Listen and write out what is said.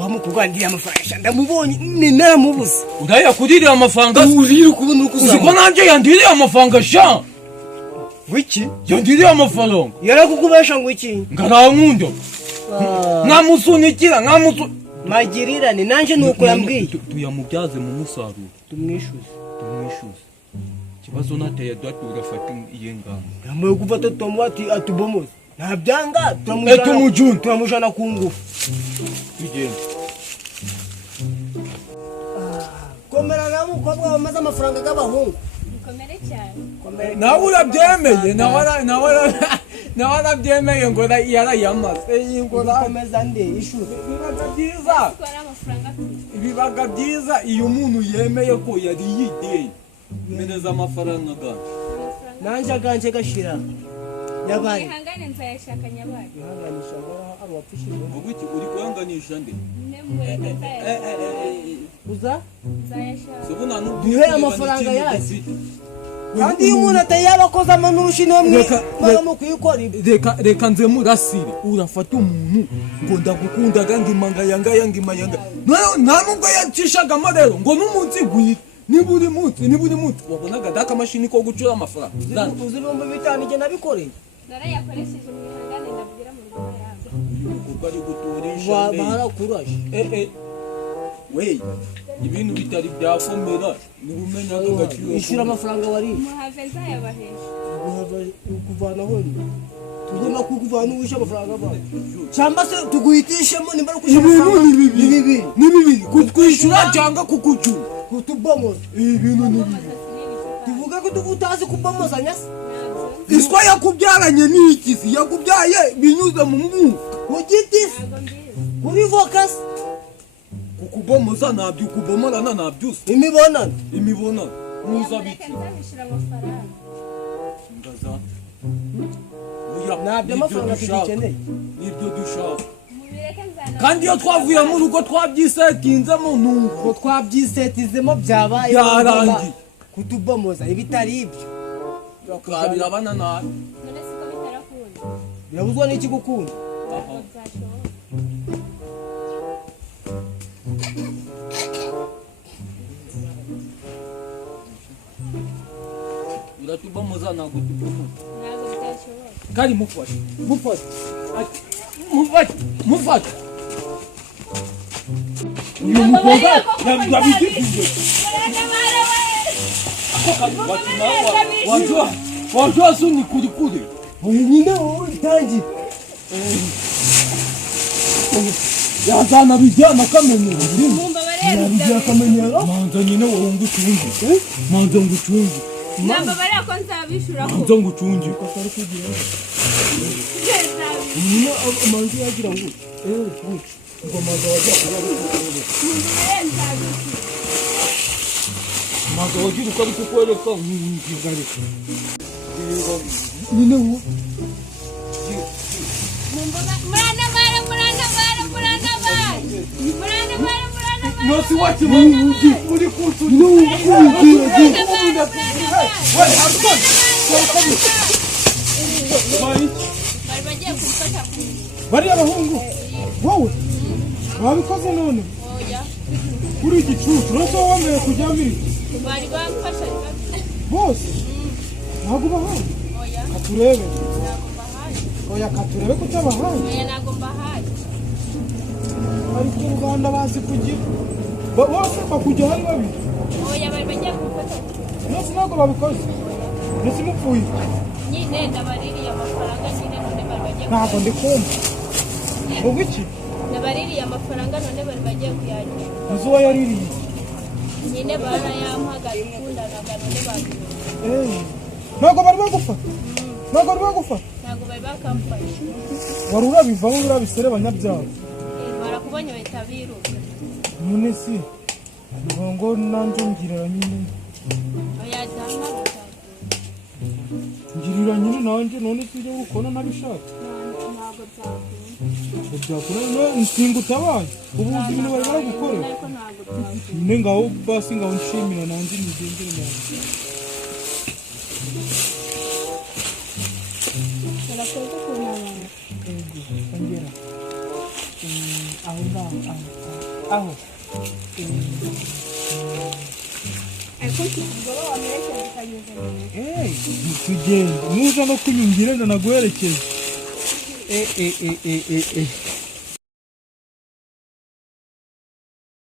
Wamukugwa ndiye amafaranga ndamubonye ni naramubuze udaya kudirira amafaranga urira kubona ukuzama uziko nanje yandiriye amafaranga sha wiki yandiriye amafaranga yarakukubesha ngo iki ngarankunda nkamusunikira magirirane nanje nuko yambwiye tuyamubyaze mu musaruro tumwishuze kibazo nateye dwatura fata iyenga yamwe gufata tomwati atubomoze nabyanga turamujana ku ngufu tugende komera na mukobwa bamaze amafaranga y'abahungu komere cyane nawe urabyemeye nawe arabyemeye ngo yarayamaze ngo komeza nde ishuri bibaga byiza iyo umuntu yemeye ko yari yideye meneza amafaranga gaje nanje aganje gashira yabaye ihangane nzayashaka nyabaye ihanganisha abo wapfishije ubuki uri kuyanganisha nde uza nzayashaka sobuna duhe amafaranga yacu kandi iyo umuntu atayabakoze amanurushi nomwe bagamo kuyikora reka nze murasire urafata umuntu ngo ndagukundaga ngimanga yanga nta nubwo yacishaga amarero ngo n'umunsi gwira niba uri munsi wabonaga daka mashini ko gucura amafaranga uzi ibihumbi bitanu igihe nabikoreye narayakoresheje mu ihangane ndabwira mu rugo yanjye kuko ari guturisha barakuraje we ibintu bitari byakomera nibumenya agaciro ishira amafaranga wari muhave nzayabahesha kuvanaho tugomba kukuvana uwisha amafaranga bawe cyangwa se tuguhitishemo nimba ari kwishyura amafaranga ni bibiri kutwishyura cyangwa kukucyura kutubomoza ibintu ni bibiri tuvuga ko utazi kubomoza nyasi iswa yakubyaranye n'ikisi yakubyaye binyuze mu mwuka ku giti kuri vokasi kukubomoza nabyo ukubomorana nabyusa imibonano mpuzabitsina nzabishyura amafaranga ngaza nabyo amafaranga tugikeneye nibyo dushaka mubireke nzana kandi iyo twavuye mu rugo twabyisetinzemo nuko twabyisetizemo byabaye byarangiye kutubomoza ibitari ibyo birabana nabi none siko bitarakunda birabuzwa n'iki gukunda ntabwo byashoboka uratubomoza ntabwo tubomoza ntabwo byashoboka kandi mufate uyu mukobwa yabigishije wajua suni kurikure nyine wowe utangiye yazana bijyana akamenyero yabigira akamenyero manza nyine wowe ngucunge manza ngucunge ntabwo bariya ko nzabishyura ko manza ngucunge atari kugira nyine amanzi yagira ngo ngo manza wajya kuba manza wagira uko ari kukwereka nkigarika nyine wo nosi wacu muri kutu bari abahungu wowe wabikoze none kuri igicucu uretse wambaye kujya mbere bari bamfasha bose ntabwo bahaye katurebe oya katurebe ko utabahaye oya ntabwo mbahaye ariko u Rwanda bazi kugira bose bakujya hari babiri oya bari bagiye kumfata bose ntabwo babikoze ndetse mupfuye nyine ndabaririye amafaranga nyine none bari bagiye ntabwo ndi kumva ubwo iki ndabaririye amafaranga none bari bagiye kuyagira uzi uwo yaririye nyine barayampagaye ukundanaga none babimenye ntabwo bari bagufata ntabwo bari bagufata ntabwo bari bakamfasha wari urabivamo urabisere abanyabyaha barakubonye bahita biruka none si ngo nanjye ngirira nyine oya ntabwo ngirira nyine nanjye none si ibyo ukora nabishaka ntabwo byakunda byakora inshinga utabaye ubu ibintu bari baragukorera ariko ntabwo byakunda nyine ngaho basi ngaho nshimira nanjye nigendere nawe barakoze kunabana ongera aho tugenda nuza no kunyumvira ndanaguherekeza